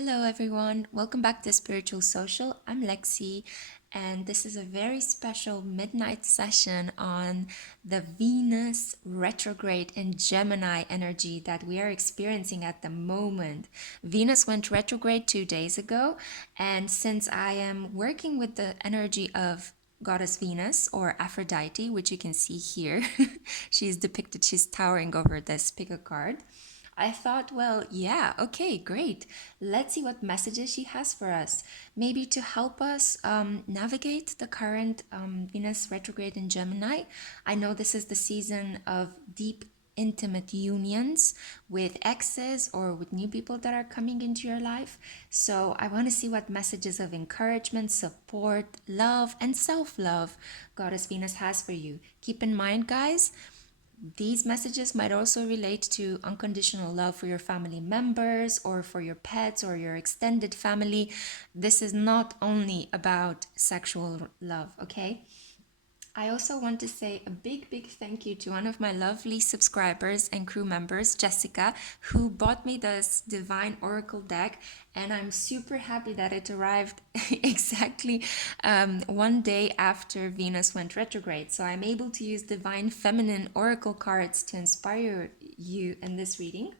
Hello everyone, welcome back to Spiritual Social. I'm Lexi, and this is a very special midnight session on the Venus retrograde in Gemini energy that we are experiencing at the moment. Venus went retrograde 2 days ago, and since I am working with the energy of Goddess Venus or Aphrodite, which you can see here, she's depicted, she's towering over this pickacard. I thought, well, yeah, okay, great. Let's see what messages she has for us. Maybe to help us navigate the current Venus retrograde in Gemini. I know this is the season of deep, intimate unions with exes or with new people that are coming into your life. So I want to see what messages of encouragement, support, love, and self love Goddess Venus has for you. Keep in mind, guys, these messages might also relate to unconditional love for your family members or for your pets or your extended family. This is not only about sexual love, okay? I also want to say a big thank you to one of my lovely subscribers and crew members, Jessica, who bought me this Divine Oracle deck, and I'm super happy that it arrived exactly one day after Venus went retrograde. So I'm able to use Divine Feminine Oracle cards to inspire you in this reading.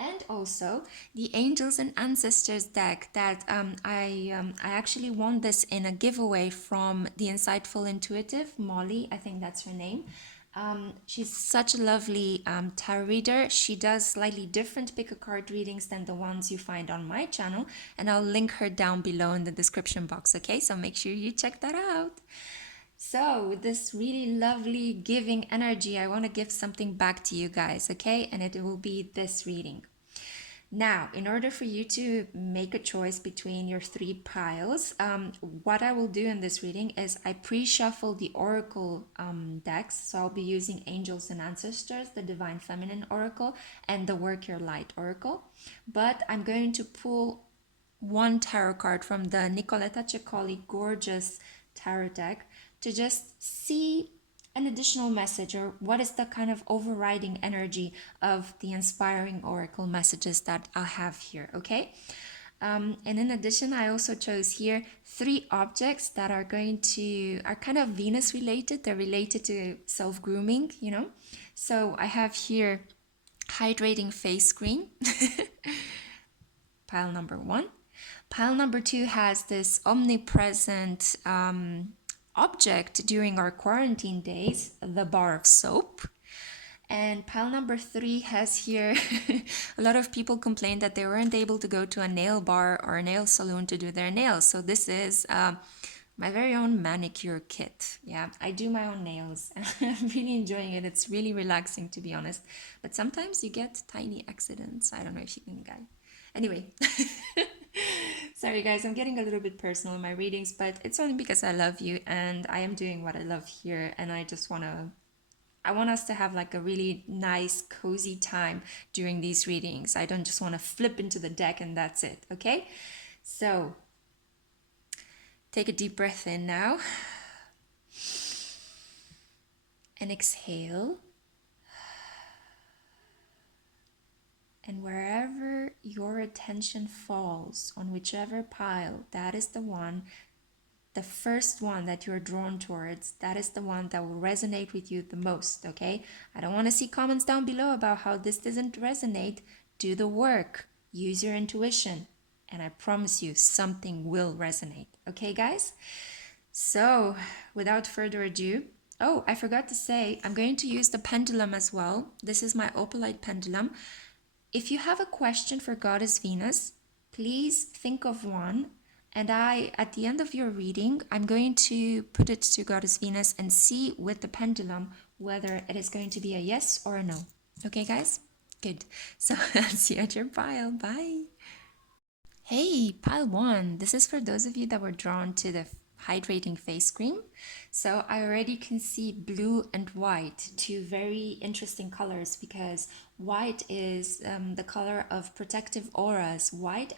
And also the Angels and Ancestors deck that I actually won this in a giveaway from the Insightful Intuitive, Molly, I think that's her name. She's such a lovely tarot reader. She does slightly different pick-a-card readings than the ones you find on my channel, and I'll link her down below in the description box, okay? So make sure you check that out. So, with this really lovely giving energy, I want to give something back to you guys, okay? And it will be this reading. Now, in order for you to make a choice between your three piles, what I will do in this reading is I pre-shuffle the Oracle decks. So I'll be using Angels and Ancestors, the Divine Feminine Oracle, and the Work Your Light Oracle. But I'm going to pull one tarot card from the Nicoletta Ciccoli gorgeous tarot deck to just see an additional message, or what is the kind of overriding energy of the inspiring oracle messages that I'll have here, okay? And in addition, I also chose here 3 objects that are kind of Venus related. They're related to self-grooming, you know? So I have here hydrating face cream, pile number 1. Pile number 2 has this omnipresent object during our quarantine days, the bar of soap. And pile number 3 has here a lot of people complained that they weren't able to go to a nail bar or a nail salon to do their nails. So this is my very own manicure kit. Yeah, I do my own nails. I'm really enjoying it. It's really relaxing, to be honest. But sometimes you get tiny accidents. I don't know if you can guide. Anyway, sorry guys, I'm getting a little bit personal in my readings, but it's only because I love you and I am doing what I love here, and I want us to have like a really nice, cozy time during these readings. I don't just want to flip into the deck and that's it, okay? So, take a deep breath in now. And exhale. And wherever your attention falls, on whichever pile, that is the one, the first one that you're drawn towards, that is the one that will resonate with you the most, okay? I don't want to see comments down below about how this doesn't resonate. Do the work, use your intuition, and I promise you something will resonate, okay guys? So, without further ado, oh, I forgot to say, I'm going to use the pendulum as well. This is my opalite pendulum. If you have a question for Goddess Venus, please think of one, and at the end of your reading, I'm going to put it to Goddess Venus and see with the pendulum whether it is going to be a yes or a no. Okay, guys? Good. So I'll see you at your pile. Bye. Hey, pile 1. This is for those of you that were drawn to the hydrating face cream. So I already can see blue and white, two very interesting colors, because white is the color of protective auras. White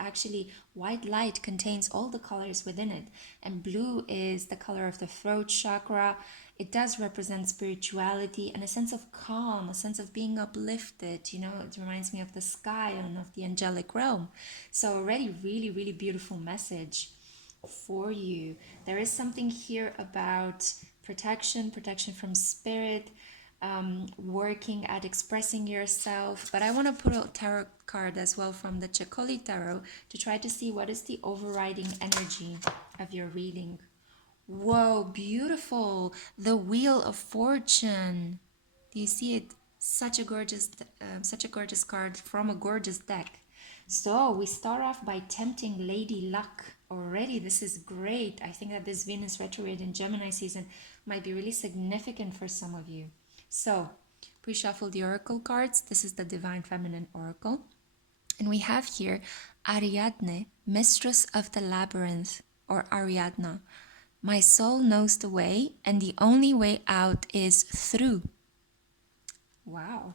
light contains all the colors within it, and blue is the color of the throat chakra. It does represent spirituality and a sense of calm, a sense of being uplifted. You know, it reminds me of the sky and of the angelic realm. So already really, really beautiful message for you. There is something here about protection from spirit, working at expressing yourself. But I want to put a tarot card as well from the Chakoli Tarot to try to see what is the overriding energy of your reading. Whoa, beautiful. The Wheel of Fortune. Do you see it? Such a gorgeous card from a gorgeous deck. So we start off by tempting Lady Luck. Already, this is great. I think that this Venus retrograde in Gemini season might be really significant for some of you. So, pre-shuffle the oracle cards. This is the Divine Feminine Oracle. And we have here Ariadne, Mistress of the Labyrinth, or Ariadna. My soul knows the way, and the only way out is through. Wow.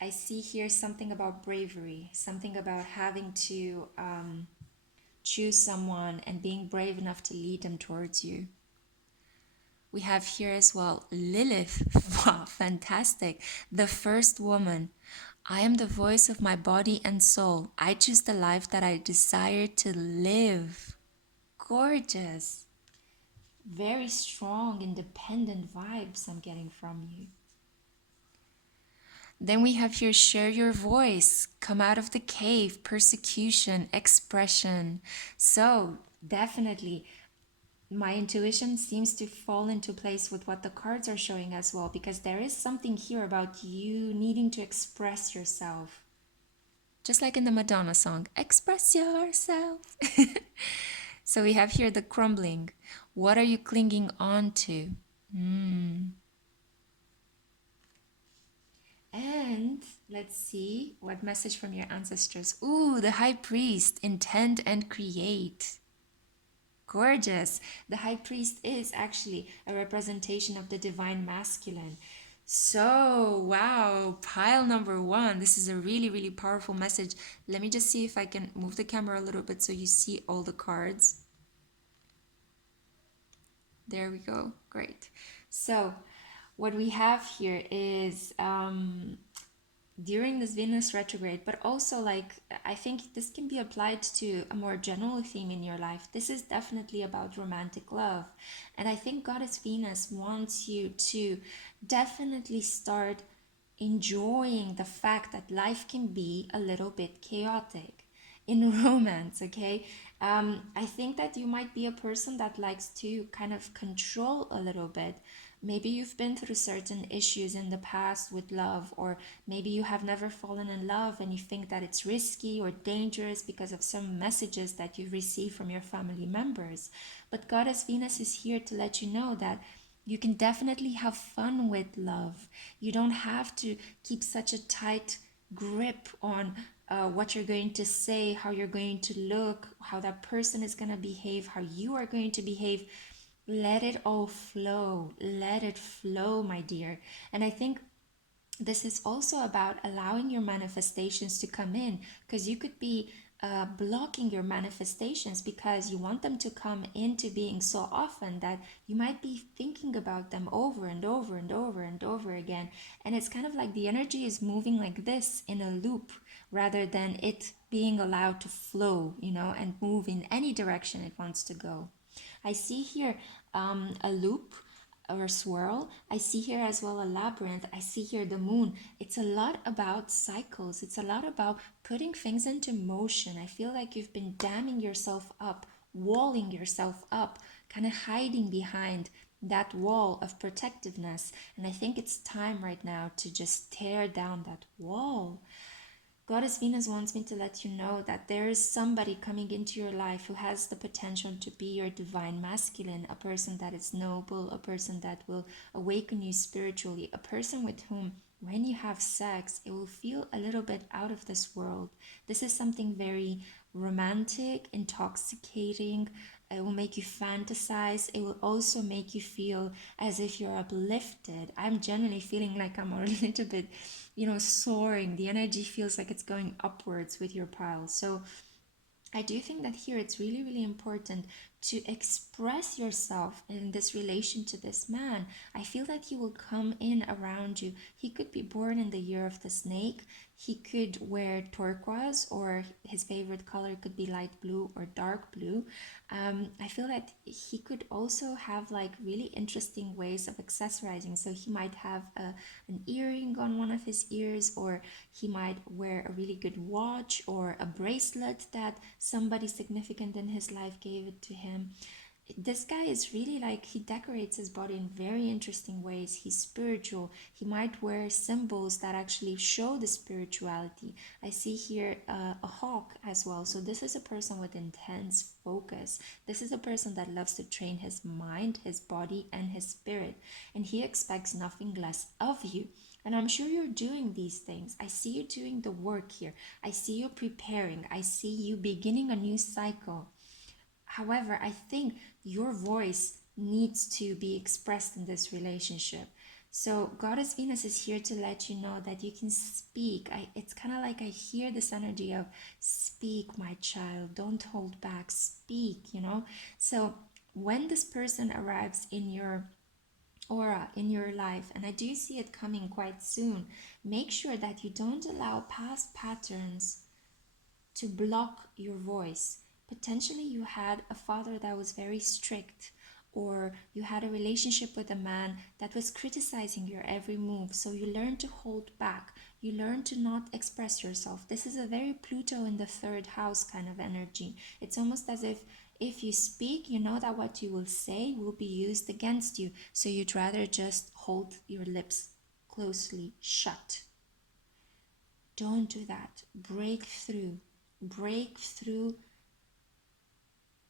I see here something about bravery, something about having to choose someone and being brave enough to lead them towards you. We have here as well Lilith. Wow, fantastic. The first woman. I am the voice of my body and soul. I choose the life that I desire to live. Gorgeous. Very strong, independent vibes I'm getting from you. Then we have here share your voice, come out of the cave, persecution, expression. So definitely my intuition seems to fall into place with what the cards are showing as well, because there is something here about you needing to express yourself. Just like in the Madonna song, express yourself. So we have here the crumbling. What are you clinging on to? And let's see what message from your ancestors. Ooh, the High Priest, intend and create. Gorgeous. The High Priest is actually a representation of the divine masculine. So, wow, pile number one. This is a really, really powerful message. Let me just see if I can move the camera a little bit so you see all the cards. There we go. Great. So, what we have here is during this Venus retrograde, but also like I think this can be applied to a more general theme in your life. This is definitely about romantic love. And I think Goddess Venus wants you to definitely start enjoying the fact that life can be a little bit chaotic in romance, okay? I think that you might be a person that likes to kind of control a little bit. Maybe you've been through certain issues in the past with love, or maybe you have never fallen in love and you think that it's risky or dangerous because of some messages that you've received from your family members. But Goddess Venus is here to let you know that you can definitely have fun with love. You don't have to keep such a tight grip on what you're going to say, how you're going to look, how that person is going to behave, how you are going to behave. Let it all flow. Let it flow, my dear. And I think this is also about allowing your manifestations to come in, because you could be blocking your manifestations because you want them to come into being so often that you might be thinking about them over and over and over and over again. And it's kind of like the energy is moving like this in a loop rather than it being allowed to flow, you know, and move in any direction it wants to go. I see here a loop or a swirl. I see here as well a labyrinth. I see here the moon. It's a lot about cycles. It's a lot about putting things into motion. I feel like you've been damming yourself up, walling yourself up, kind of hiding behind that wall of protectiveness. And I think it's time right now to just tear down that wall. Goddess Venus wants me to let you know that there is somebody coming into your life who has the potential to be your divine masculine, a person that is noble, a person that will awaken you spiritually, a person with whom when you have sex, it will feel a little bit out of this world. This is something very romantic, intoxicating. It will make you fantasize. It will also make you feel as if you're uplifted. I'm generally feeling like I'm a little bit, soaring. The energy feels like it's going upwards with your pile. So I do think that here it's really, really important to express yourself in this relation to this man. I feel that he will come in around you. He could be born in the year of the snake. He could wear turquoise, or his favorite color could be light blue or dark blue. I feel that he could also have like really interesting ways of accessorizing. So he might have an earring on one of his ears, or he might wear a really good watch or a bracelet that somebody significant in his life gave it to him. This guy is really like, he decorates his body in very interesting ways. He's spiritual. He might wear symbols that actually show the spirituality. I see here a hawk as well. So this is a person with intense focus. This is a person that loves to train his mind, his body, and his spirit. And he expects nothing less of you. And I'm sure you're doing these things. I see you doing the work here. I see you preparing. I see you beginning a new cycle. However, I think your voice needs to be expressed in this relationship. So Goddess Venus is here to let you know that you can speak. It's kind of like I hear this energy of speak, my child. Don't hold back. Speak. So when this person arrives in your aura, in your life, and I do see it coming quite soon, make sure that you don't allow past patterns to block your voice. Potentially, you had a father that was very strict, or you had a relationship with a man that was criticizing your every move. So you learn to hold back. You learn to not express yourself. This is a very Pluto in the third house kind of energy. It's almost as if you speak, you know that what you will say will be used against you. So you'd rather just hold your lips closely shut. Don't do that. Break through. Break through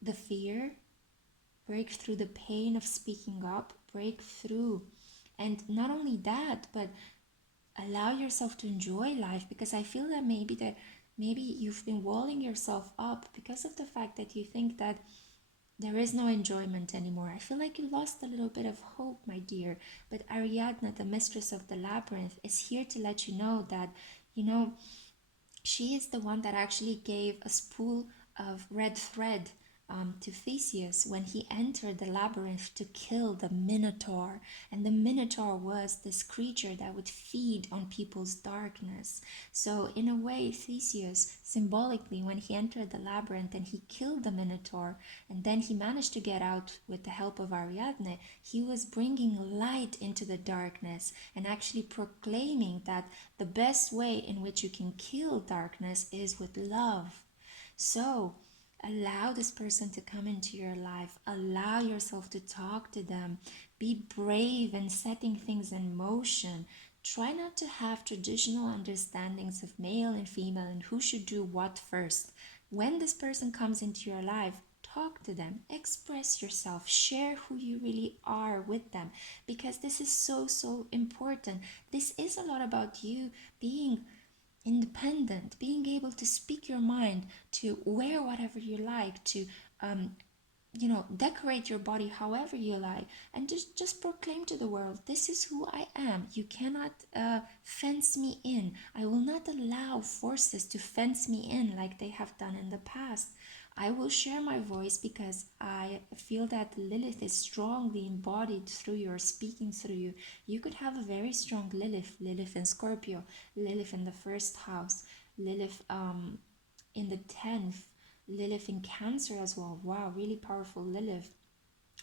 the fear, break through the pain of speaking up, break through. And not only that, but allow yourself to enjoy life, because I feel that maybe you've been walling yourself up because of the fact that you think that there is no enjoyment anymore. I feel like you lost a little bit of hope, my dear. But Ariadne, the mistress of the labyrinth, is here to let you know that, she is the one that actually gave a spool of red thread to Theseus when he entered the labyrinth to kill the Minotaur. And the Minotaur was this creature that would feed on people's darkness. So in a way, Theseus, symbolically, when he entered the labyrinth and he killed the Minotaur, and then he managed to get out with the help of Ariadne, he was bringing light into the darkness and actually proclaiming that the best way in which you can kill darkness is with love. So allow this person to come into your life. Allow yourself to talk to them. Be brave in setting things in motion. Try not to have traditional understandings of male and female and who should do what first. When this person comes into your life, talk to them, express yourself, share who you really are with them, because this is so important. This is a lot about you being independent, being able to speak your mind, to wear whatever you like, to decorate your body however you like, and just proclaim to the world, this is who I am. You cannot fence me in. I will not allow forces to fence me in like they have done in the past. I will share my voice because I feel that Lilith is strongly embodied through your speaking through you. You could have a very strong Lilith in Scorpio, Lilith in the first house, Lilith in the 10th, Lilith in Cancer as well. Wow, really powerful Lilith.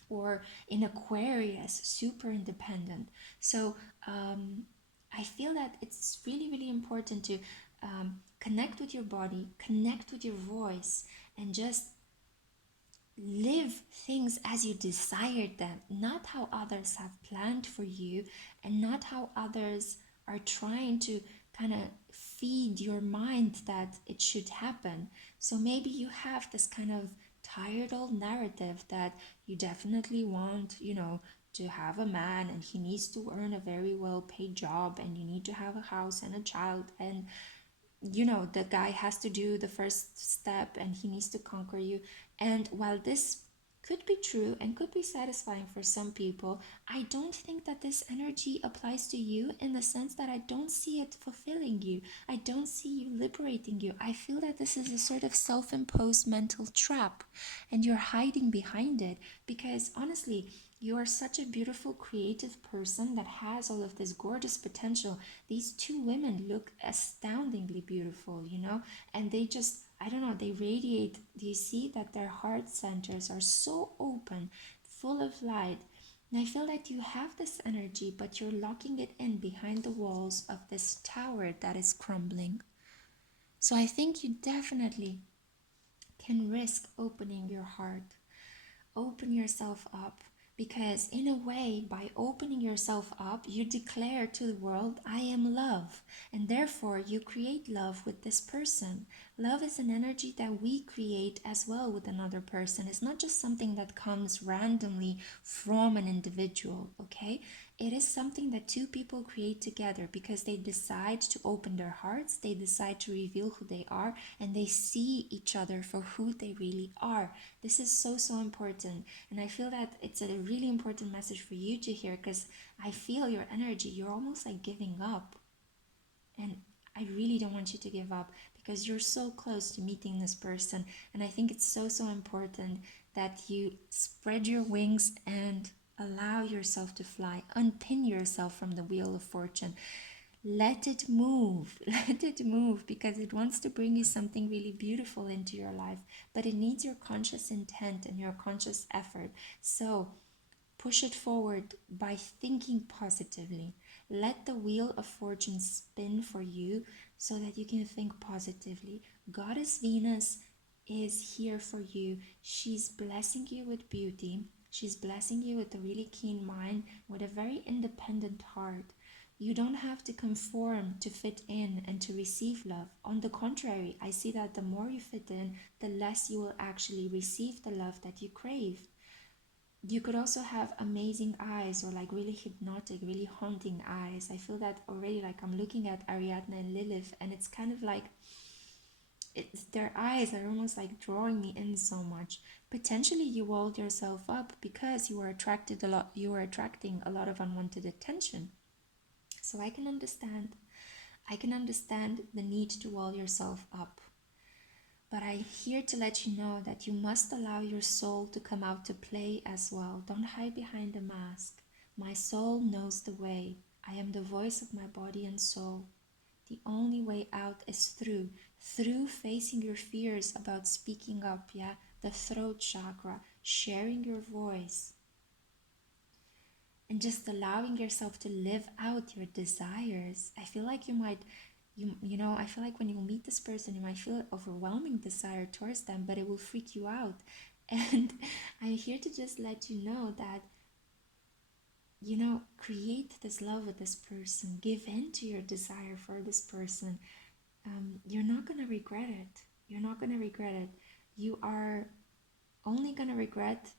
Or in Aquarius, super independent. So I feel that it's really important to connect with your body, connect with your voice, and just live things as you desired them, not how others have planned for you, and not how others are trying to kind of feed your mind that it should happen. So maybe you have this kind of tired old narrative that you definitely want, to have a man, and he needs to earn a very well paid job, and you need to have a house and a child, and the guy has to do the first step and he needs to conquer you. And while this could be true and could be satisfying for some people, I don't think that this energy applies to you, in the sense that I don't see it fulfilling you. I don't see you liberating you. I feel that this is a sort of self-imposed mental trap, and you're hiding behind it because honestly, you are such a beautiful, creative person that has all of this gorgeous potential. These two women look astoundingly beautiful, and they just, I don't know, they radiate. Do you see that their heart centers are so open, full of light? And I feel that you have this energy, but you're locking it in behind the walls of this tower that is crumbling. So I think you definitely can risk opening your heart. Open yourself up, because in a way, by opening yourself up, you declare to the world, I am love, and therefore you create love with this person. Love is an energy that we create as well with another person. It's not just something that comes randomly from an individual, okay? It is something that two people create together because they decide to open their hearts, they decide to reveal who they are, and they see each other for who they really are. This is so, so important. And I feel that it's a really important message for you to hear, because I feel your energy. You're almost like giving up. And I really don't want you to give up, because you're so close to meeting this person. And I think it's so, so important that you spread your wings and allow yourself to fly. Unpin yourself from the wheel of fortune. Let it move. Let it move, because it wants to bring you something really beautiful into your life, but it needs your conscious intent and your conscious effort. So push it forward by thinking positively. Let the wheel of fortune spin for you so that you can think positively. Goddess Venus is here for you. She's blessing you with beauty. She's blessing you with a really keen mind, with a very independent heart. You don't have to conform to fit in and to receive love. On the contrary, I see that the more you fit in, the less you will actually receive the love that you crave. You could also have amazing eyes, or like really hypnotic, really haunting eyes. I feel that already, like I'm looking at Ariadne and Lilith, and it's kind of like their eyes are almost like drawing me in so much. Potentially you walled yourself up because you were attracting a lot of unwanted attention. So I can understand the need to wall yourself up. But I'm here to let you know that you must allow your soul to come out to play as well. Don't hide behind a mask. My soul knows the way. I am the voice of my body and soul. The only way out is through facing your fears about speaking up, the throat chakra, sharing your voice, and just allowing yourself to live out your desires. I feel like I feel like when you meet this person, you might feel overwhelming desire towards them, but it will freak you out. And I'm here to just let you know that, create this love with this person. Give in to your desire for this person. You're not going to regret it. You're not going to regret it. You are only going to regret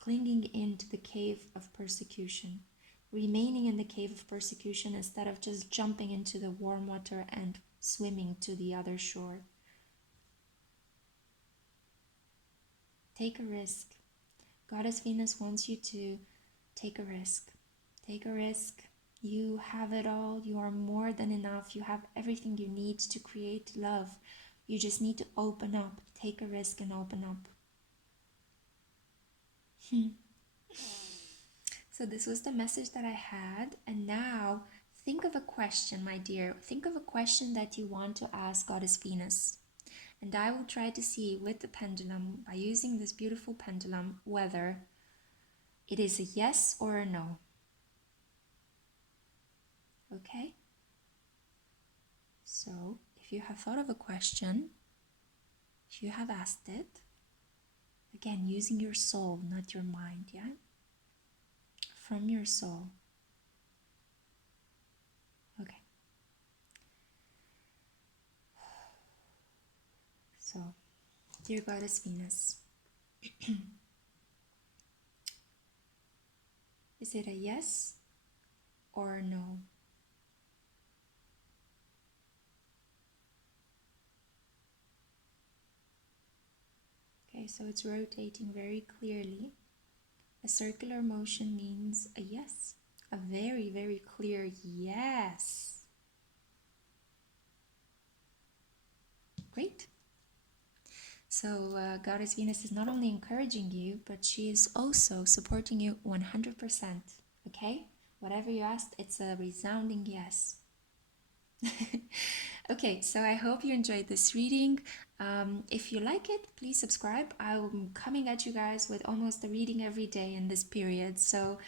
clinging into the cave of persecution, remaining in the cave of persecution instead of just jumping into the warm water and swimming to the other shore. Take a risk. Goddess Venus wants you to take a risk. Take a risk. You have it all. You are more than enough. You have everything you need to create love. You just need to open up. Take a risk and open up. So this was the message that I had. And now think of a question, my dear. Think of a question that you want to ask Goddess Venus. And I will try to see with the pendulum, by using this beautiful pendulum, whether it is a yes or a no. Okay? So if you have thought of a question, if you have asked it, again, using your soul, not your mind, from your soul. Okay. So, dear Goddess Venus, Is it a yes or a no? Okay, so it's rotating very clearly. A circular motion means a yes. A very, very clear yes. Great. So Goddess Venus is not only encouraging you, but she is also supporting you 100%. Okay? Whatever you asked, it's a resounding yes. Okay, so I hope you enjoyed this reading. If you like it, please subscribe. I'm coming at you guys with almost a reading every day in this period. So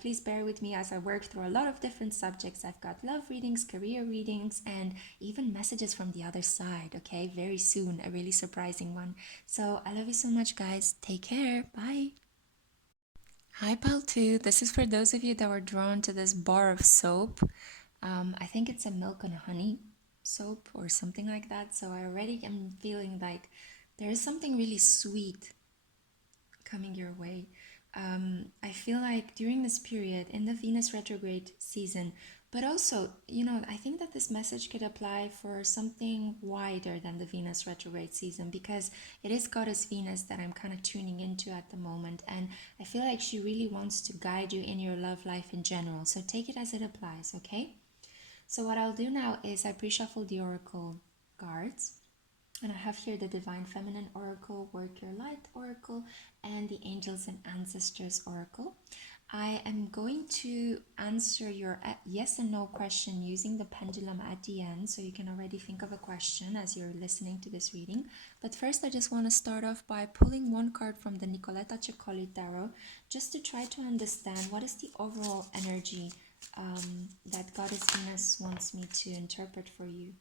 please bear with me as I work through a lot of different subjects. I've got love readings, career readings, and even messages from the other side. Okay, very soon, a really surprising one. So I love you so much, guys. Take care. Bye. Hi, Pal 2. This is for those of you that were drawn to this bar of soap. I think it's a milk and honey soap or something like that. So I already am feeling like there is something really sweet coming your way. I feel like during this period in the Venus retrograde season, but also, I think that this message could apply for something wider than the Venus retrograde season because it is Goddess Venus that I'm kind of tuning into at the moment. And I feel like she really wants to guide you in your love life in general. So take it as it applies, okay? So what I'll do now is I pre-shuffle the oracle cards. And I have here the Divine Feminine Oracle, Work Your Light Oracle, and the Angels and Ancestors Oracle. I am going to answer your yes and no question using the pendulum at the end, so you can already think of a question as you're listening to this reading. But first, I just want to start off by pulling one card from the Nicoletta Ciccoli Tarot, just to try to understand what is the overall energy that Goddess Venus wants me to interpret for you.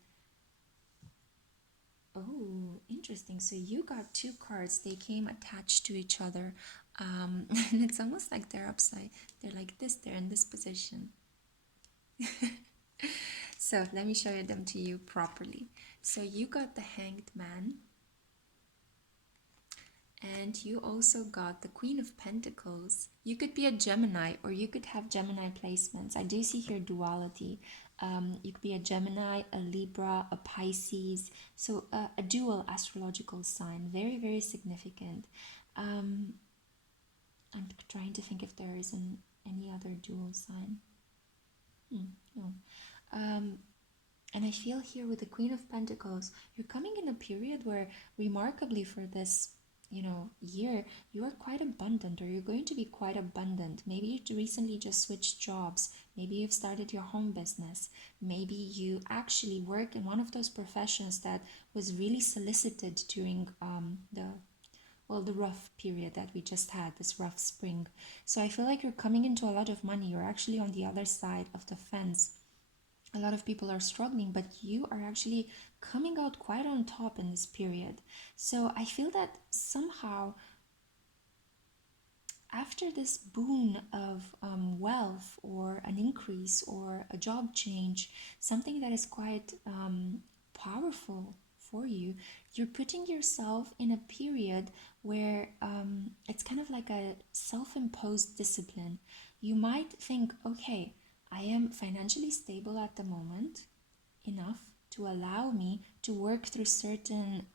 Oh, interesting. So you got two cards. They came attached to each other. And it's almost like they're upside. They're like this. They're in this position. So let me show them to you properly. So you got the Hanged Man. And you also got the Queen of Pentacles. You could be a Gemini or you could have Gemini placements. I do see here duality. You could be a Gemini, a Libra, a Pisces. So a dual astrological sign. Very, very significant. I'm trying to think if there is any other dual sign. No. And I feel here with the Queen of Pentacles, you're coming in a period where, remarkably for this year, you are quite abundant, or you're going to be quite abundant. Maybe you recently just switched jobs. Maybe you've started your home business. Maybe you actually work in one of those professions that was really solicited during the rough period that we just had, this rough spring. So I feel like you're coming into a lot of money. You're actually on the other side of the fence. A lot of people are struggling, but you are actually coming out quite on top in this period. So I feel that somehow after this boon of wealth or an increase or a job change, something that is quite powerful for you, you're putting yourself in a period where it's kind of like a self-imposed discipline. You might think, okay, I am financially stable at the moment enough to allow me to work through certain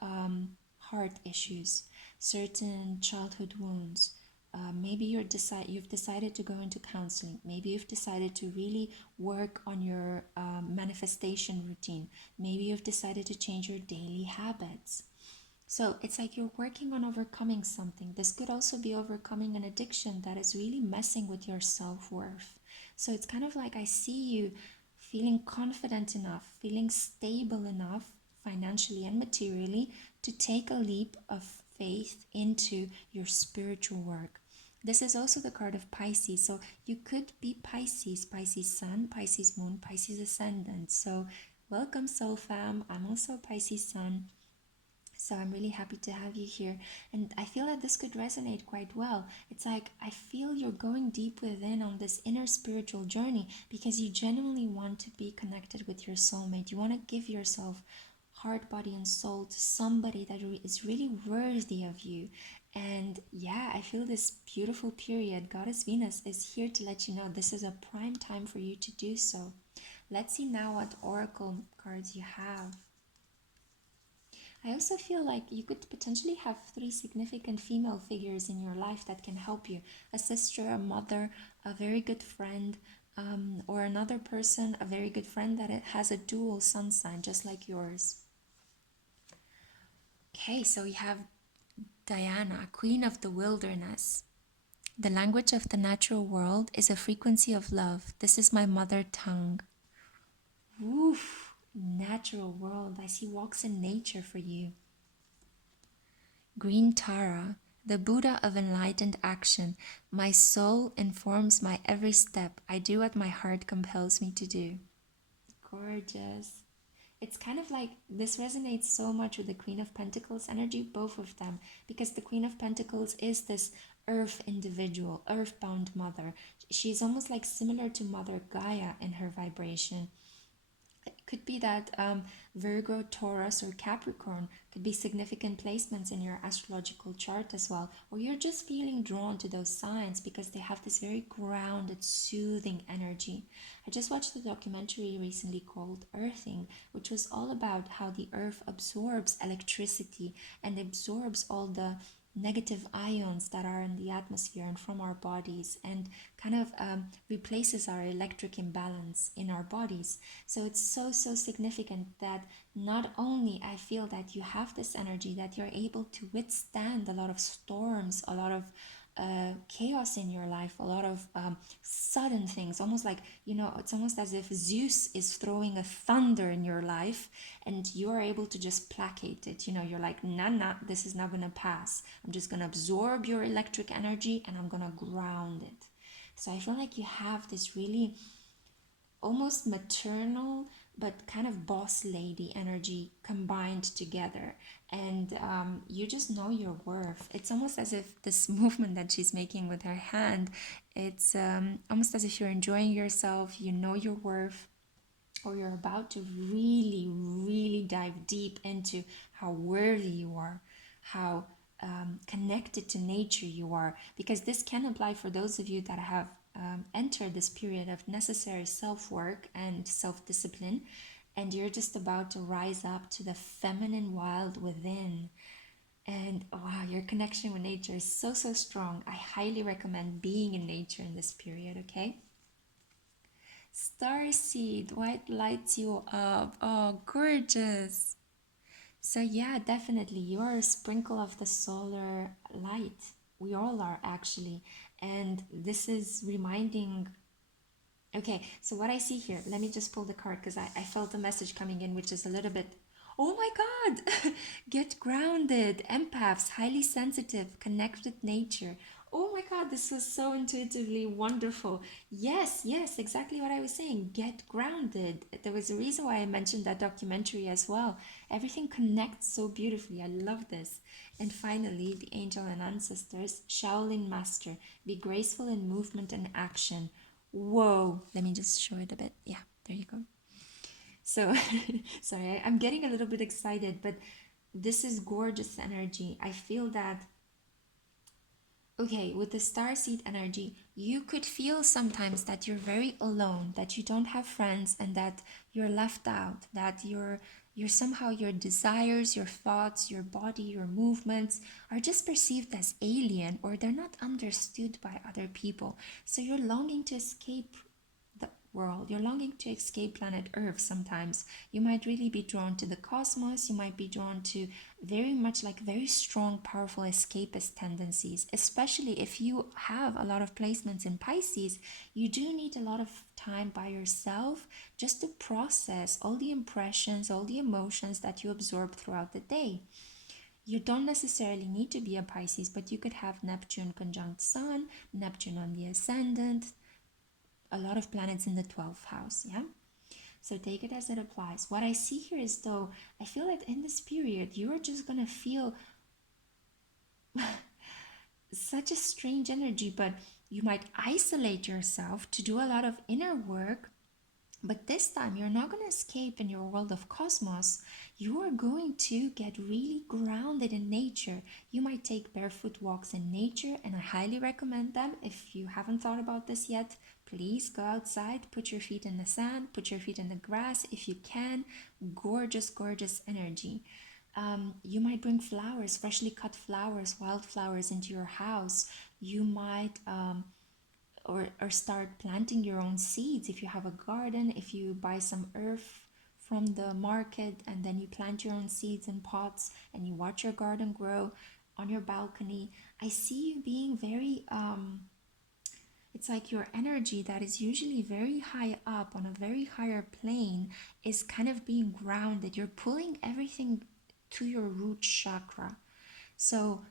heart issues, certain childhood wounds. Maybe you've decided to go into counseling. Maybe you've decided to really work on your manifestation routine. Maybe you've decided to change your daily habits. So it's like you're working on overcoming something. This could also be overcoming an addiction that is really messing with your self-worth. So it's kind of like I see you feeling confident enough, feeling stable enough financially and materially to take a leap of faith into your spiritual work. This is also the card of Pisces. So you could be Pisces, Pisces Sun, Pisces Moon, Pisces Ascendant. So welcome, Soul Fam. I'm also Pisces Sun. So I'm really happy to have you here. And I feel that this could resonate quite well. It's like I feel you're going deep within on this inner spiritual journey because you genuinely want to be connected with your soulmate. You want to give yourself heart, body, and soul to somebody that is really worthy of you. And yeah, I feel this beautiful period, Goddess Venus is here to let you know this is a prime time for you to do so. Let's see now what oracle cards you have. I also feel like you could potentially have 3 significant female figures in your life that can help you. A sister, a mother, a very good friend, or another person, a very good friend that has a dual sun sign, just like yours. Okay, so we have Diana, Queen of the Wilderness. The language of the natural world is a frequency of love. This is my mother tongue. Woof, natural world. I see walks in nature for you. Green Tara, the Buddha of enlightened action. My soul informs my every step. I do what my heart compels me to do. Gorgeous. It's kind of like this resonates so much with the Queen of Pentacles energy, both of them, because the Queen of Pentacles is this earth individual, earthbound mother. She's almost like similar to Mother Gaia in her vibration. It could be that Virgo, Taurus, or Capricorn could be significant placements in your astrological chart as well. Or you're just feeling drawn to those signs because they have this very grounded, soothing energy. I just watched a documentary recently called Earthing, which was all about how the earth absorbs electricity and absorbs all the negative ions that are in the atmosphere and from our bodies, and kind of replaces our electric imbalance in our bodies. So it's so significant that not only I feel that you have this energy, that you're able to withstand a lot of storms, a lot of chaos in your life, a lot of sudden things, almost like, it's almost as if Zeus is throwing a thunder in your life and you're able to just placate it. You're like, nah, this is not gonna pass. I'm just gonna absorb your electric energy and I'm gonna ground it. So I feel like you have this really almost maternal but kind of boss lady energy combined together, and you just know your worth. It's almost as if this movement that she's making with her hand, it's almost as if you're enjoying yourself, you know your worth, or you're about to really dive deep into how worthy you are, how connected to nature you are, because this can apply for those of you that have entered this period of necessary self-work and self-discipline, and you're just about to rise up to the feminine wild within. And wow, your connection with nature is so strong. I highly recommend being in nature in this period, okay? Starseed, what lights you up? Oh, gorgeous. So yeah, definitely, you're a sprinkle of the solar light. We all are, actually. And this is reminding... Okay, so what I see here, let me just pull the card because I felt a message coming in, which is a little bit... Oh my God! Get grounded. Empaths, highly sensitive, connect with nature. Oh my God, this was so intuitively wonderful. Yes, exactly what I was saying. Get grounded. There was a reason why I mentioned that documentary as well. Everything connects so beautifully. I love this. And finally, the angel and ancestors, Shaolin Master, be graceful in movement and action. Whoa, let me just show it a bit. Yeah, there you go. So, sorry, I'm getting a little bit excited, but this is gorgeous energy. I feel that, okay, with the starseed energy, you could feel sometimes that you're very alone, that you don't have friends, and that you're left out, that you're somehow, your desires, your thoughts, your body, your movements are just perceived as alien, or they're not understood by other people. So you're longing to escape the world. You're longing to escape planet Earth sometimes. You might really be drawn to the cosmos. You might be drawn to very much like very strong, powerful escapist tendencies, especially if you have a lot of placements in Pisces. You do need a lot of time by yourself just to process all the impressions, all the emotions that you absorb throughout the day. You don't necessarily need to be a Pisces, but you could have Neptune conjunct Sun, Neptune on the ascendant, a lot of planets in the 12th house, yeah? So take it as it applies. What I see here is, though, I feel that in this period, you're just gonna feel such a strange energy, but you might isolate yourself to do a lot of inner work, But this time, you're not going to escape in your world of cosmos. You are going to get really grounded in nature. You might take barefoot walks in nature, and I highly recommend them. If you haven't thought about this yet, please go outside, put your feet in the sand, put your feet in the grass if you can. Gorgeous, gorgeous energy. You might bring flowers, freshly cut flowers, wildflowers into your house. You might or start planting your own seeds if you have a garden, if you buy some earth from the market and then you plant your own seeds in pots and you watch your garden grow on your balcony. I see you being very it's like your energy that is usually very high up on a very higher plane is kind of being grounded. You're pulling everything to your root chakra. So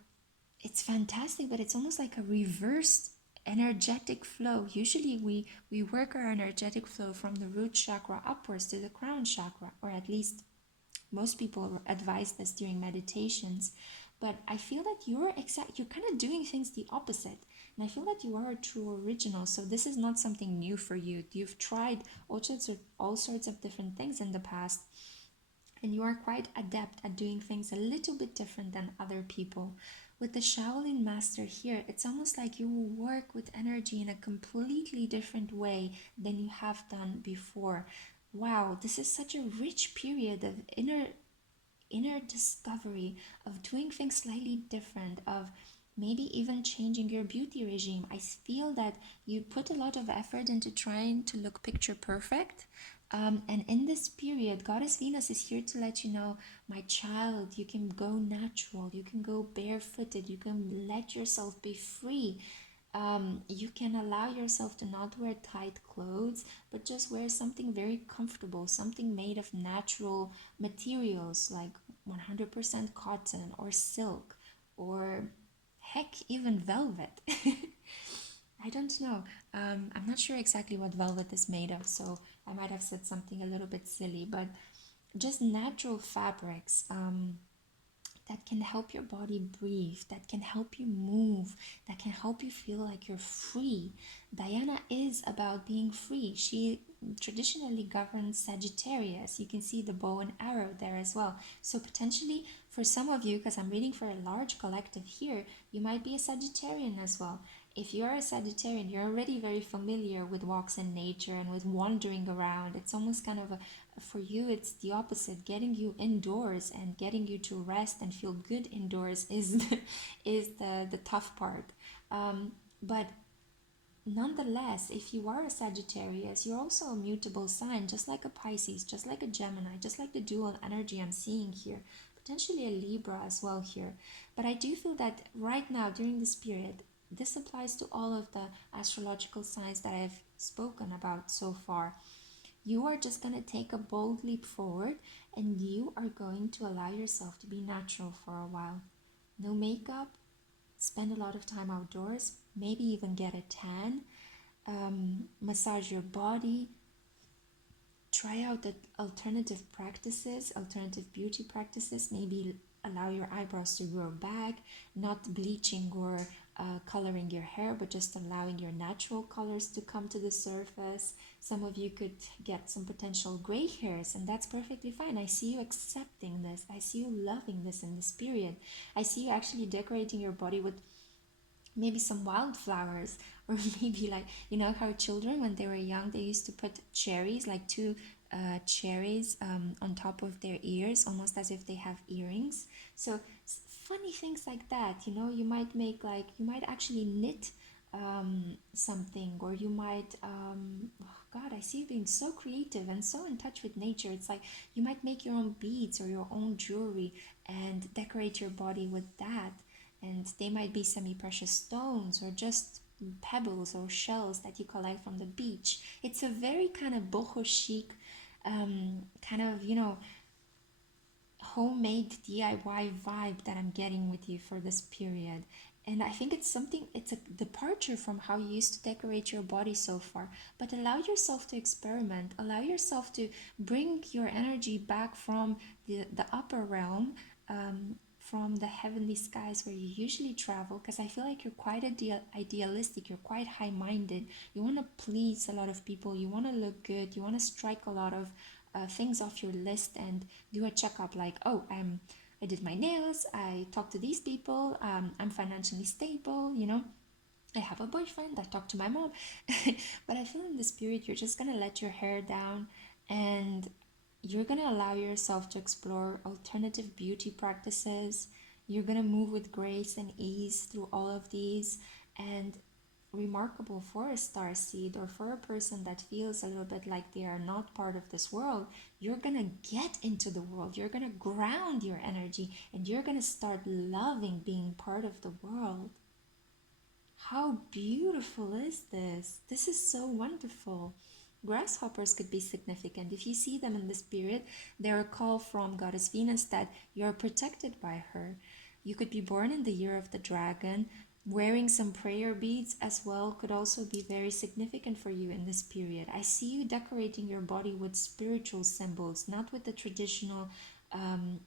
it's fantastic, but it's almost like a reversed energetic flow. Usually we work our energetic flow from the root chakra upwards to the crown chakra, or at least most people advise this during meditations. But I feel that you're kind of doing things the opposite. And I feel that you are a true original. So this is not something new for you. You've tried all sorts of different things in the past, and you are quite adept at doing things a little bit different than other people. With the Shaolin Master here, it's almost like you will work with energy in a completely different way than you have done before. Wow, this is such a rich period of inner discovery, of doing things slightly different, of maybe even changing your beauty regime. I feel that you put a lot of effort into trying to look picture perfect. And in this period, Goddess Venus is here to let you know, my child, you can go natural, you can go barefooted, you can let yourself be free. You can allow yourself to not wear tight clothes, but just wear something very comfortable, something made of natural materials like 100% cotton or silk, or heck, even velvet. I don't know. I'm not sure exactly what velvet is made of, so I might have said something a little bit silly, but just natural fabrics. That can help your body breathe, that can help you move, that can help you feel like you're free. Diana is about being free. She traditionally governs Sagittarius. You can see the bow and arrow there as well. So potentially for some of you, because I'm reading for a large collective here, you might be a Sagittarian as well. If you're a Sagittarian, you're already very familiar with walks in nature and with wandering around. It's almost kind of for you, it's the opposite. Getting you indoors and getting you to rest and feel good indoors is the tough part. But nonetheless, if you are a Sagittarius, you're also a mutable sign, just like a Pisces, just like a Gemini, just like the dual energy I'm seeing here. Potentially a Libra as well here. But I do feel that right now, during this period, this applies to all of the astrological signs that I've spoken about so far. You are just going to take a bold leap forward, and you are going to allow yourself to be natural for a while. No makeup, spend a lot of time outdoors, maybe even get a tan, massage your body, try out the alternative practices, alternative beauty practices, maybe allow your eyebrows to grow back, not bleaching or coloring your hair, but just allowing your natural colors to come to the surface. Some of you could get some potential gray hairs, and that's perfectly fine. I see you accepting this. I see you loving this in this period. I see you actually decorating your body with maybe some wildflowers, or maybe like, you know how children when they were young, they used to put cherries, like two cherries on top of their ears, almost as if they have earrings. So funny things like that, you know. You might make, like, you might actually knit something, or you might oh god, I see you being so creative and so in touch with nature. It's like you might make your own beads or your own jewelry and decorate your body with that. And they might be semi-precious stones or just pebbles or shells that you collect from the beach. It's a very kind of boho chic, kind of, you know, homemade DIY vibe that I'm getting with you for this period. And I think it's a departure from how you used to decorate your body so far. But allow yourself to experiment, allow yourself to bring your energy back from the upper realm, from the heavenly skies where you usually travel, because I feel like you're quite idealistic, you're quite high-minded, you want to please a lot of people, you want to look good, you want to strike a lot of things off your list and do a checkup like, oh, I did my nails, I talked to these people, I'm financially stable, you know, I have a boyfriend, I talk to my mom. But I feel in the spirit, you're just gonna let your hair down and you're gonna allow yourself to explore alternative beauty practices. You're gonna move with grace and ease through all of these. And remarkable for a star seed or for a person that feels a little bit like they are not part of this world, you're gonna get into the world, you're gonna ground your energy, and you're gonna start loving being part of the world. How beautiful is this? This is so wonderful. Grasshoppers could be significant. If you see them in the spirit, they're a call from Goddess Venus that you're protected by her. You could be born in the year of the dragon. Wearing some prayer beads as well could also be very significant for you in this period. I see you decorating your body with spiritual symbols, not with the traditional,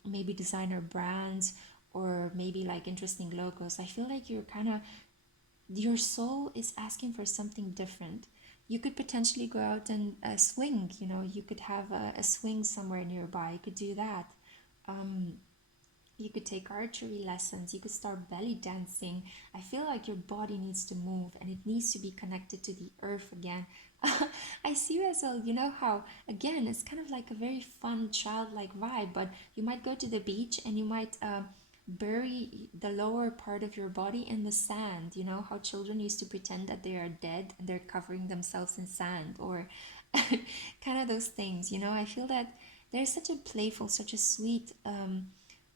maybe designer brands or maybe like interesting logos. I feel like you're kind of your soul is asking for something different. You could potentially go out and swing, you know, you could have a swing somewhere nearby. You could do that. Um, you could take archery lessons. You could start belly dancing. I feel like your body needs to move and it needs to be connected to the earth again. I see you as well. You know how, again, it's kind of like a very fun, childlike vibe, but you might go to the beach and you might bury the lower part of your body in the sand. You know how children used to pretend that they are dead and they're covering themselves in sand, or kind of those things. You know, I feel that there's such a playful, such a sweet,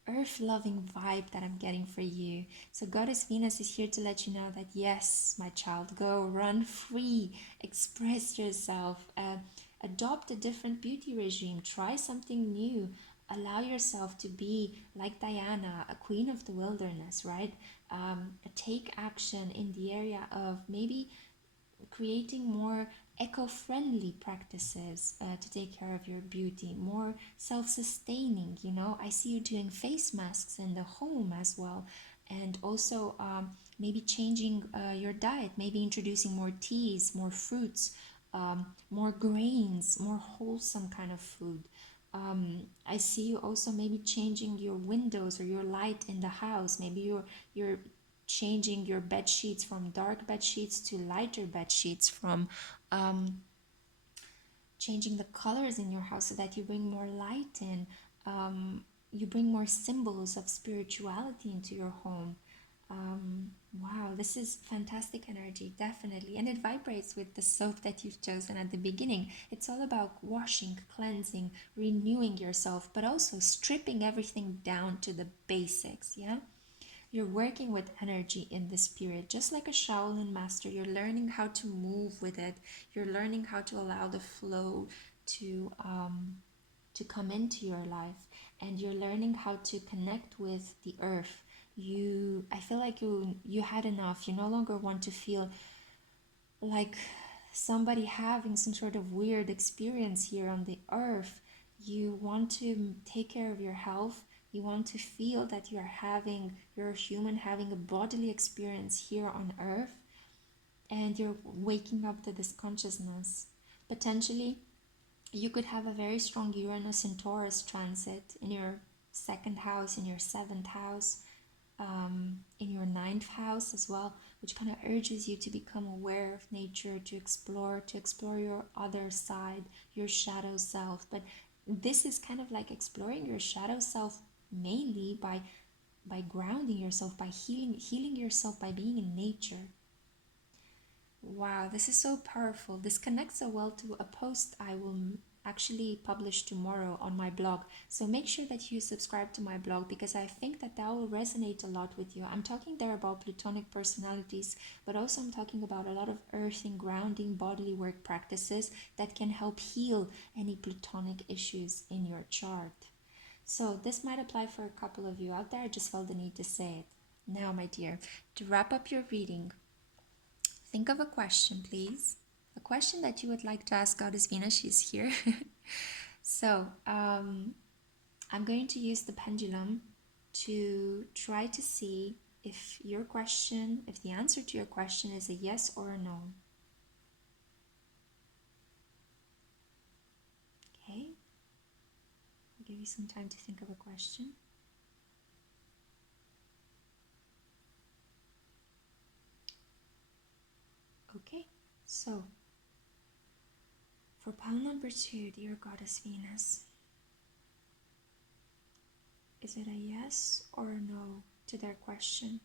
earth loving vibe that I'm getting for you. So Goddess Venus is here to let you know that yes, my child, go run free, express yourself, adopt a different beauty regime, try something new, allow yourself to be like Diana, a queen of the wilderness, right? Take action in the area of maybe creating more eco-friendly practices to take care of your beauty, more self-sustaining. You know, I see you doing face masks in the home as well, and also maybe changing your diet, maybe introducing more teas, more fruits, more grains, more wholesome kind of food. I see you also maybe changing your windows or your light in the house. Maybe you're changing your bed sheets from dark bed sheets to lighter bed sheets, from changing the colors in your house so that you bring more light in. You bring more symbols of spirituality into your home. Wow, this is fantastic energy, definitely. And it vibrates with the soap that you've chosen at the beginning. It's all about washing, cleansing, renewing yourself, but also stripping everything down to the basics, yeah? You're working with energy in this period, just like a Shaolin master. You're learning how to move with it. You're learning how to allow the flow to come into your life, and you're learning how to connect with the earth. I feel like you had enough. You no longer want to feel like somebody having some sort of weird experience here on the earth. You want to take care of your health. You want to feel that you're a human having a bodily experience here on earth, and you're waking up to this consciousness. Potentially, you could have a very strong Uranus and Taurus transit in your second house, in your seventh house, in your ninth house as well, which kind of urges you to become aware of nature, to explore your other side, your shadow self. But this is kind of like exploring your shadow self mainly by grounding yourself, by healing yourself, by being in nature. Wow, this is so powerful. This connects so well to a post I will actually publish tomorrow on my blog. So make sure that you subscribe to my blog, because I think that will resonate a lot with you. I'm talking there about Plutonic personalities, but also I'm talking about a lot of earthing, grounding, bodily work practices that can help heal any Plutonic issues in your chart. So this might apply for a couple of you out there. I just felt the need to say it. Now, my dear, to wrap up your reading, think of a question, please. A question that you would like to ask Goddess Venus. She's here. So, I'm going to use the pendulum to try to see if the answer to your question is a yes or a no. Okay? I'll give you some time to think of a question. Okay, so for pile number 2, dear Goddess Venus, is it a yes or a no to their question?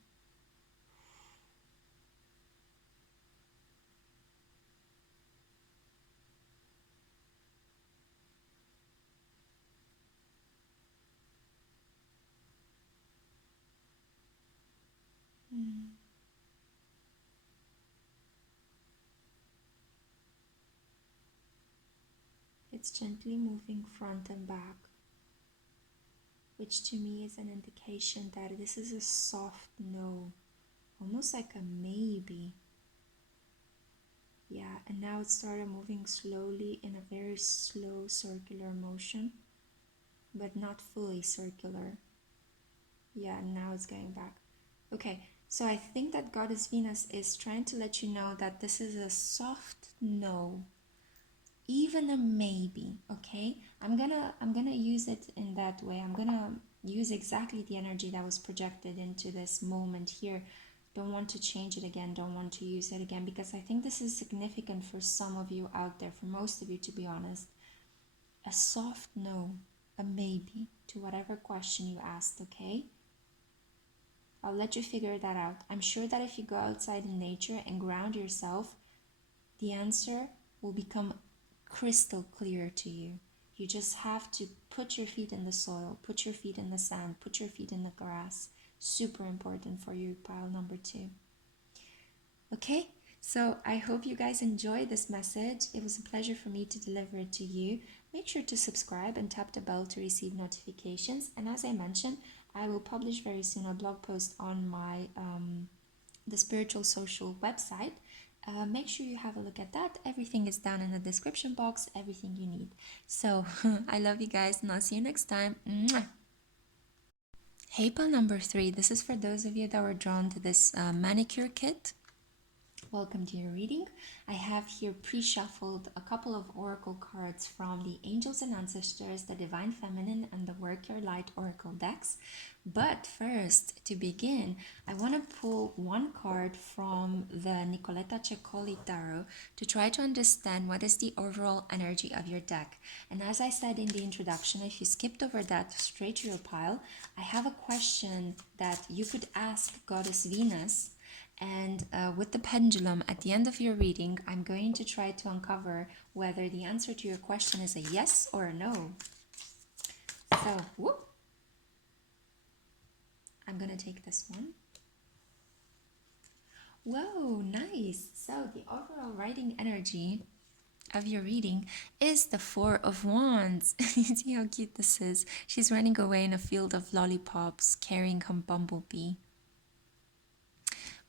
It's gently moving front and back, which to me is an indication that this is a soft no, almost like a maybe. Yeah, and now it started moving slowly in a very slow circular motion, but not fully circular. Yeah, now it's going back. Okay, so I think that Goddess Venus is trying to let you know that this is a soft no, even a maybe. Okay, I'm gonna use it in that way. I'm gonna use exactly the energy that was projected into this moment here. Don't want to change it again, don't want to use it again, because I think this is significant for some of you out there, for most of you, to be honest. A soft no, a maybe to whatever question you asked. Okay, I'll let you figure that out. I'm sure that if you go outside in nature and ground yourself, the answer will become crystal clear to you. You just have to put your feet in the soil, put your feet in the sand, put your feet in the grass. Super important for you, pile number 2. Okay, so I hope you guys enjoyed this message. It was a pleasure for me to deliver it to you. Make sure to subscribe and tap the bell to receive notifications. And as I mentioned, I will publish very soon a blog post on my the Spiritual Social website. Make sure you have a look at that. Everything is down in the description box, everything you need. So I love you guys, and I'll see you next time. Mwah! Hey, pal number 3, this is for those of you that were drawn to this manicure kit. Welcome to your reading. I have here pre-shuffled a couple of oracle cards from the Angels and Ancestors, the Divine Feminine, and the Work Your Light oracle decks. But first, to begin, I want to pull one card from the Nicoletta Ceccoli Tarot to try to understand what is the overall energy of your deck. And as I said in the introduction, if you skipped over that straight to your pile, I have a question that you could ask Goddess Venus. And with the pendulum at the end of your reading, I'm going to try to uncover whether the answer to your question is a yes or a no. So, whoop. I'm going to take this one. Whoa, nice. So the overall writing energy of your reading is the 4 of Wands. See how cute this is? She's running away in a field of lollipops, carrying her bumblebee.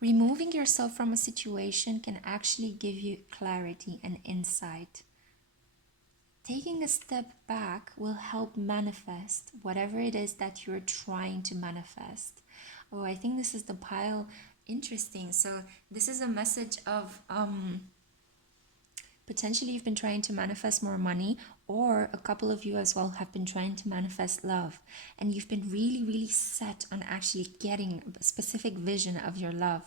Removing yourself from a situation can actually give you clarity and insight. Taking a step back will help manifest whatever it is that you're trying to manifest. Oh, I think this is the pile. Interesting. So this is a message of potentially you've been trying to manifest more money, or a couple of you as well have been trying to manifest love, and you've been really set on actually getting a specific vision of your love,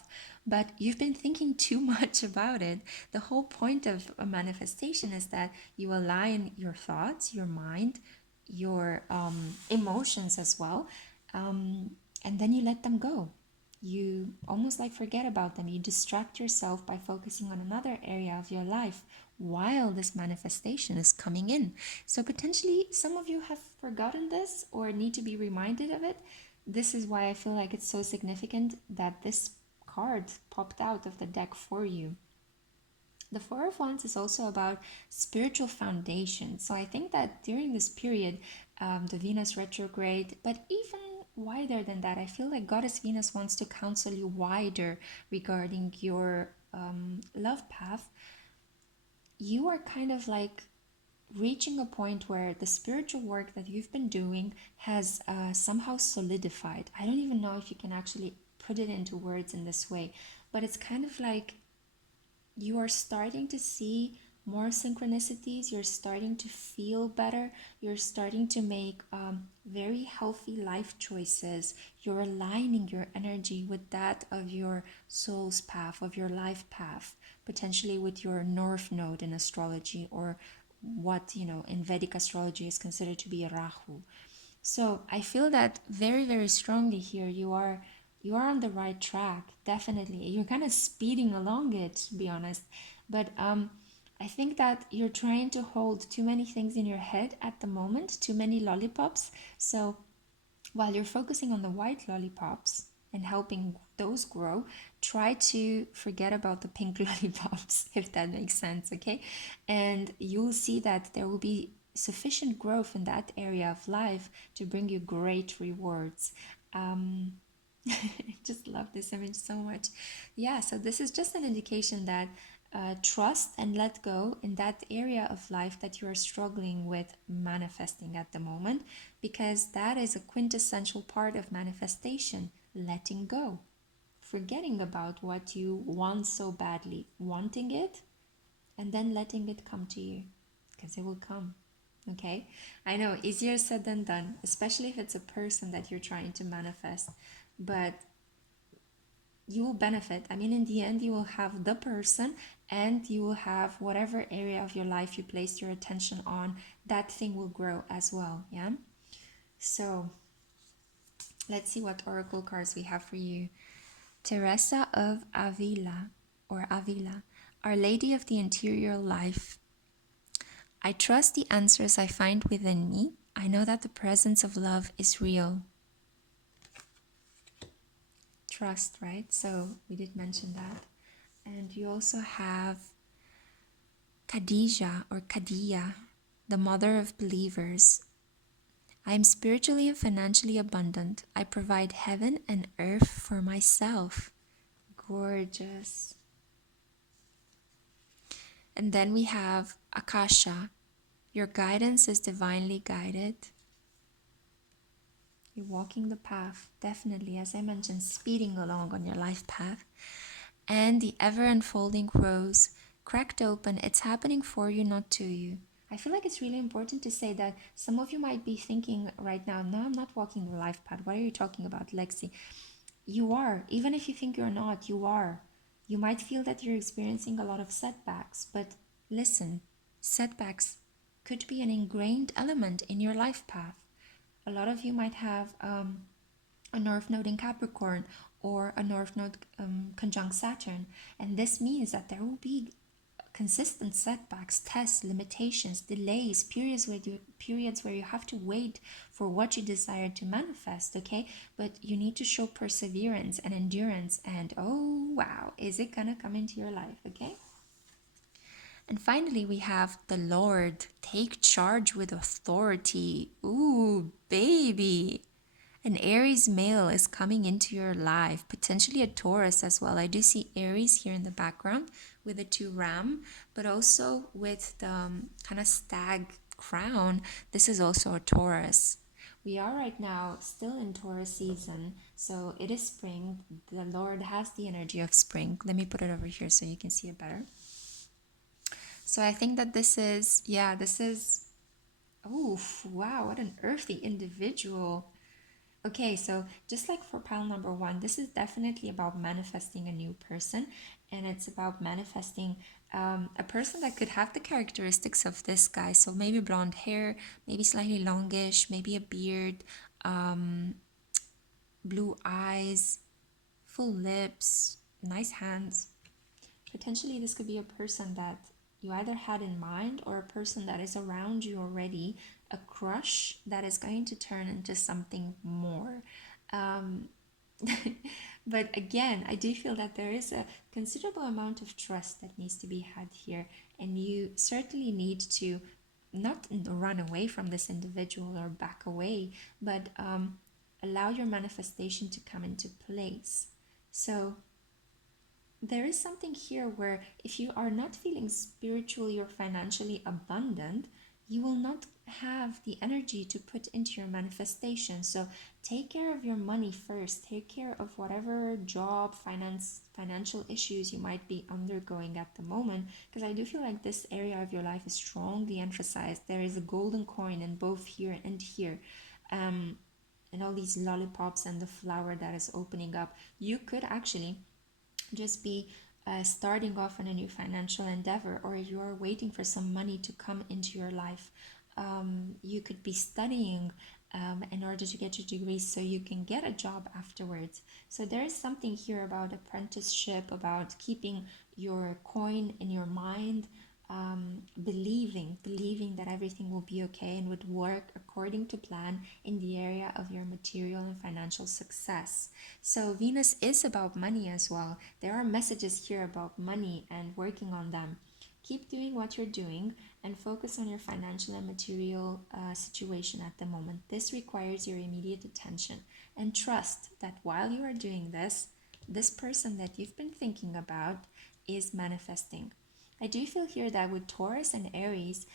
but you've been thinking too much about it. The whole point of a manifestation is that you align your thoughts, your mind, your emotions as well, and then you let them go. You almost like forget about them. You distract yourself by focusing on another area of your life while this manifestation is coming in. So potentially some of you have forgotten this or need to be reminded of it. This is why I feel like it's so significant that this card popped out of the deck for you. The 4 of Wands is also about spiritual foundation. So I think that during this period, the Venus retrograde, but even wider than that, I feel like Goddess Venus wants to counsel you wider regarding your love path. You are kind of like reaching a point where the spiritual work that you've been doing has somehow solidified. I don't even know if you can actually put it into words in this way, but it's kind of like you are starting to see more synchronicities, you're starting to feel better, you're starting to make very healthy life choices, you're aligning your energy with that of your soul's path, of your life path, potentially with your north node in astrology, or what, you know, in Vedic astrology is considered to be a Rahu. So I feel that very, very strongly here. You are on the right track, definitely. You're kind of speeding along it, to be honest. But I think that you're trying to hold too many things in your head at the moment, too many lollipops. So while you're focusing on the white lollipops and helping those grow, try to forget about the pink lollipops, if that makes sense, okay? And you'll see that there will be sufficient growth in that area of life to bring you great rewards. I just love this image so much. Yeah, so this is just an indication that trust and let go in that area of life that you are struggling with manifesting at the moment, because that is a quintessential part of manifestation: letting go, forgetting about what you want so badly, wanting it, and then letting it come to you, because it will come. Okay, I know, easier said than done, especially if it's a person that you're trying to manifest, but you will benefit. I mean, in the end, you will have the person, and you will have whatever area of your life you place your attention on, that thing will grow as well. Yeah. So let's see what oracle cards we have for you. Teresa of Avila, or Avila, Our Lady of the Interior Life. I trust the answers I find within me. I know that the presence of love is real. Trust, right? So we did mention that. And you also have Khadija, or Khadija, the mother of believers. I am spiritually and financially abundant. I provide heaven and earth for myself. Gorgeous. And then we have Akasha. Your guidance is divinely guided. You're walking the path, definitely, as I mentioned, speeding along on your life path. And the ever unfolding rose, cracked open, it's happening for you, not to you. I feel like it's really important to say that some of you might be thinking right now, no, I'm not walking the life path. What are you talking about, Lexi? You are. Even if you think you're not, you are. You might feel that you're experiencing a lot of setbacks, but listen, setbacks could be an ingrained element in your life path. A lot of you might have a North Node in Capricorn, or a North Node conjunct Saturn, and this means that there will be consistent setbacks, tests, limitations, delays, periods where you have to wait for what you desire to manifest, okay? But you need to show perseverance and endurance, and oh wow, is it gonna come into your life, okay? And finally, we have the Lord. Take charge with authority. Ooh, baby. An Aries male is coming into your life, potentially a Taurus as well. I do see Aries here in the background with the 2 ram, but also with the kind of stag crown. This is also a Taurus. We are right now still in Taurus season, so it is spring. The Lord has the energy of spring. Let me put it over here so you can see it better. So I think that this is, oh, wow, what an earthy individual. Okay, so just like for pile number 1, this is definitely about manifesting a new person, and it's about manifesting a person that could have the characteristics of this guy. So maybe blonde hair, maybe slightly longish, maybe a beard, blue eyes, full lips, nice hands. Potentially this could be a person that you either had in mind, or a person that is around you already, a crush that is going to turn into something more. But again, I do feel that there is a considerable amount of trust that needs to be had here, and you certainly need to not run away from this individual or back away, but allow your manifestation to come into place. So there is something here where if you are not feeling spiritually or financially abundant, you will not have the energy to put into your manifestation. So take care of your money first. Take care of whatever job, financial issues you might be undergoing at the moment, because I do feel like this area of your life is strongly emphasized. There is a golden coin in both here and here. And all these lollipops and the flower that is opening up. You could actually just be starting off on a new financial endeavor, or you're waiting for some money to come into your life. You could be studying in order to get your degree so you can get a job afterwards. So there is something here about apprenticeship, about keeping your coin in your mind, believing that everything will be okay and would work according to plan in the area of your material and financial success. So Venus is about money as well. There are messages here about money and working on them. Keep doing what you're doing and focus on your financial and material situation at the moment. This requires your immediate attention, and trust that while you are doing this person that you've been thinking about is manifesting. I do feel here that with Taurus and Aries,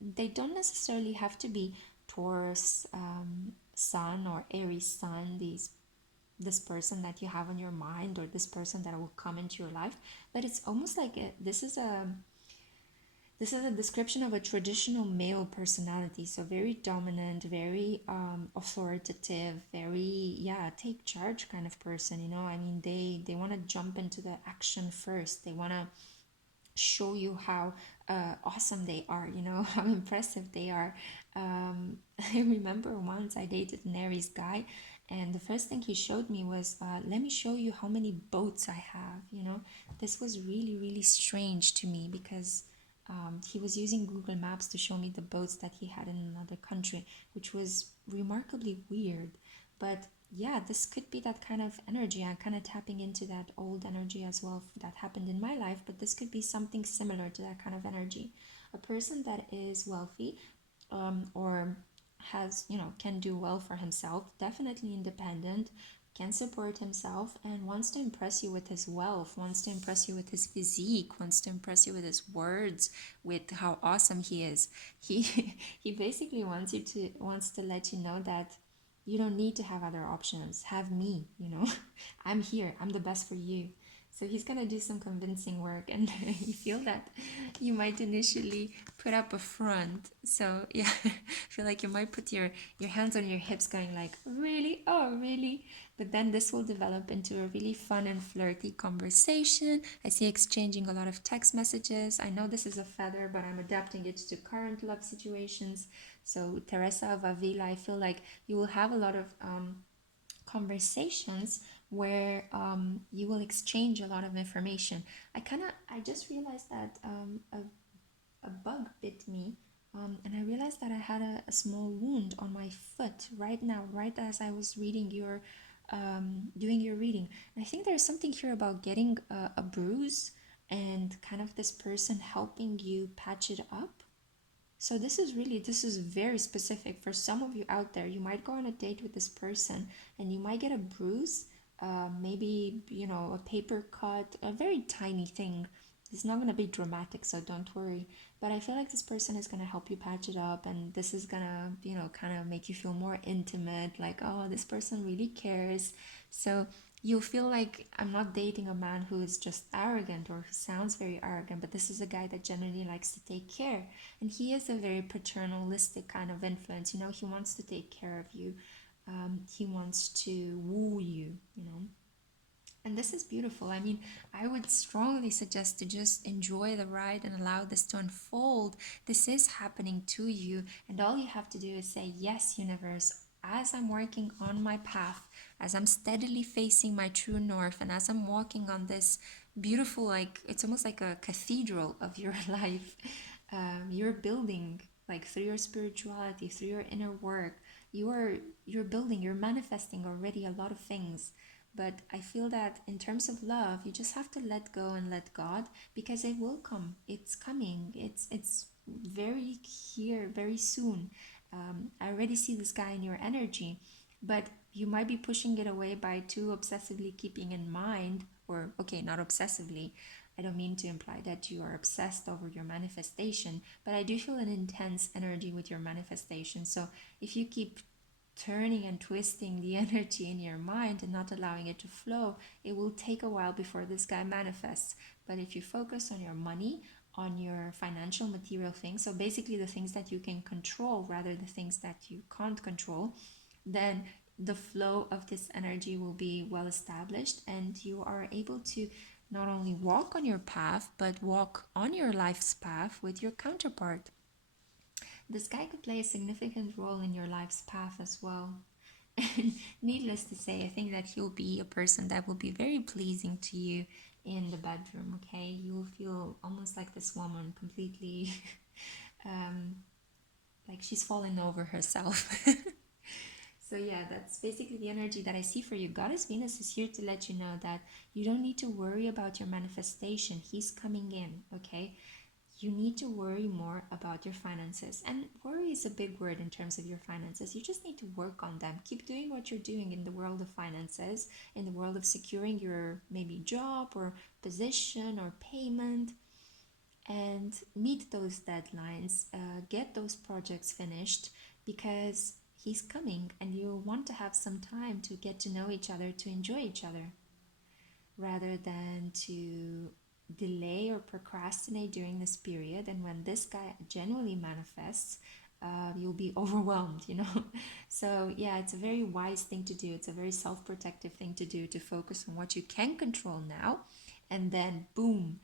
they don't necessarily have to be Taurus Sun or Aries Sun, this person that you have on your mind, or this person that will come into your life, but it's almost like this is a description of a traditional male personality. So very dominant, very authoritative, very, yeah, take charge kind of person, you know. I mean, they want to jump into the action first. They want to show you how awesome they are, you know, how impressive they are. I remember once I dated an Aries guy, and the first thing he showed me was, let me show you how many boats I have, you know. This was really, really strange to me, because he was using Google Maps to show me the boats that he had in another country, which was remarkably weird. But yeah, this could be that kind of energy. I'm kind of tapping into that old energy as well that happened in my life, but this could be something similar to that kind of energy. A person that is wealthy, or has, you know, can do well for himself, definitely independent, can support himself, and wants to impress you with his wealth, wants to impress you with his physique, wants to impress you with his words, with how awesome he is. He he basically wants to let you know that you don't need to have other options. Have me, you know. I'm here. I'm the best for you. So he's gonna do some convincing work, and you feel that you might initially put up a front. So yeah, I feel like you might put your hands on your hips, going like, really? Oh, really? But then this will develop into a really fun and flirty conversation. I see exchanging a lot of text messages. I know this is a feather, but I'm adapting it to current love situations. So Teresa of Avila, I feel like you will have a lot of conversations where you will exchange a lot of information. I just realized that a bug bit me, and I realized that I had a small wound on my foot right now, right as I was reading your doing your reading. And I think there's something here about getting a bruise and kind of this person helping you patch it up. So this is very specific for some of you out there. You might go on a date with this person and you might get a bruise, maybe, you know, a paper cut, a very tiny thing. It's not going to be dramatic, so don't worry. But I feel like this person is going to help you patch it up, and this is going to, you know, kind of make you feel more intimate, like, oh, this person really cares. So you'll feel like I'm not dating a man who is just arrogant or who sounds very arrogant, but this is a guy that generally likes to take care. And he is a very paternalistic kind of influence, you know. He wants to take care of you. He wants to woo you, you know. And this is beautiful. I mean, I would strongly suggest to just enjoy the ride and allow this to unfold. This is happening to you, and all you have to do is say, yes, universe, as I'm working on my path, as I'm steadily facing my true north, and as I'm walking on this beautiful, like, it's almost like a cathedral of your life, you're building, like, through your spirituality, through your inner work, you're building, you're manifesting already a lot of things. But I feel that in terms of love, you just have to let go and let God, because it will come. It's coming. It's very here, very soon. I already see this guy in your energy, but you might be pushing it away by too obsessively keeping in mind, or okay, not obsessively, I don't mean to imply that you are obsessed over your manifestation, but I do feel an intense energy with your manifestation. So if you keep turning and twisting the energy in your mind and not allowing it to flow, it will take a while before this guy manifests. But if you focus on your money, on your financial material things, so basically the things that you can control rather the things that you can't control, then the flow of this energy will be well established, and you are able to not only walk on your path but walk on your life's path with your counterpart. This guy could play a significant role in your life's path as well. And needless to say, I think that he'll be a person that will be very pleasing to you in the bedroom, okay? You'll feel almost like this woman completely like she's fallen over herself. So yeah, that's basically the energy that I see for you. Goddess Venus is here to let you know that you don't need to worry about your manifestation. He's coming in, okay? You need to worry more about your finances. And worry is a big word in terms of your finances. You just need to work on them. Keep doing what you're doing in the world of finances, in the world of securing your maybe job or position or payment, and meet those deadlines, get those projects finished, because he's coming and you want to have some time to get to know each other, to enjoy each other, rather than to delay or procrastinate during this period. And when this guy genuinely manifests, you'll be overwhelmed, you know. So yeah, it's a very wise thing to do. It's a very self-protective thing to do, to focus on what you can control now, and then boom,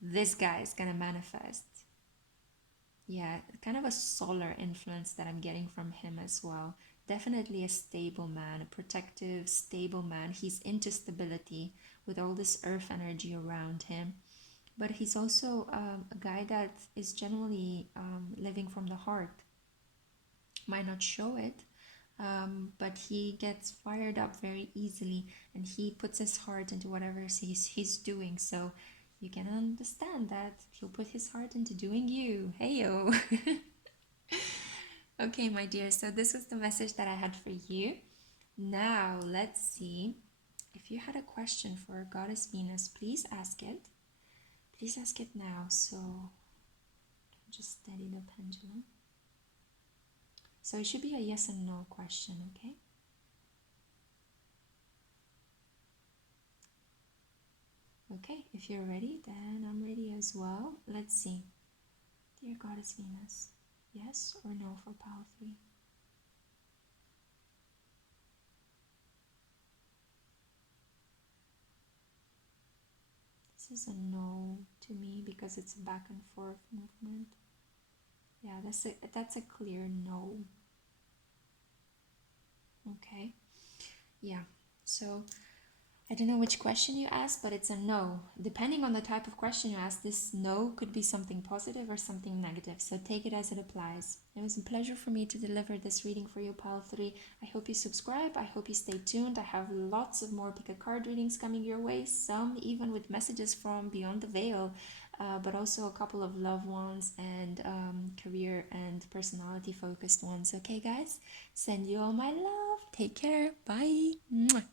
this guy is gonna manifest. Yeah, kind of a solar influence that I'm getting from him as well. Definitely a stable man, a protective, stable man. He's into stability with all this earth energy around him. But he's also a guy that is generally living from the heart. Might not show it, but he gets fired up very easily, and he puts his heart into whatever he's doing. So you can understand that he'll put his heart into doing you. Heyo. Okay, my dear, so this was the message that I had for you. Now let's see, if you had a question for Goddess Venus, please ask it. Please ask it now. So just steady the pendulum. So it should be a yes and no question, okay? Okay, if you're ready, then I'm ready as well. Let's see. Dear Goddess Venus, yes or no for pile 3? This is a no to me because it's a back and forth movement. Yeah, that's a clear no. Okay. Yeah. So I don't know which question you asked, but it's a no. Depending on the type of question you ask, this no could be something positive or something negative. So take it as it applies. It was a pleasure for me to deliver this reading for you, pile 3. I hope you subscribe. I hope you stay tuned. I have lots of more pick a card readings coming your way, some even with messages from beyond the veil, but also a couple of loved ones and career and personality focused ones. Okay, guys? Send you all my love. Take care. Bye. Mwah.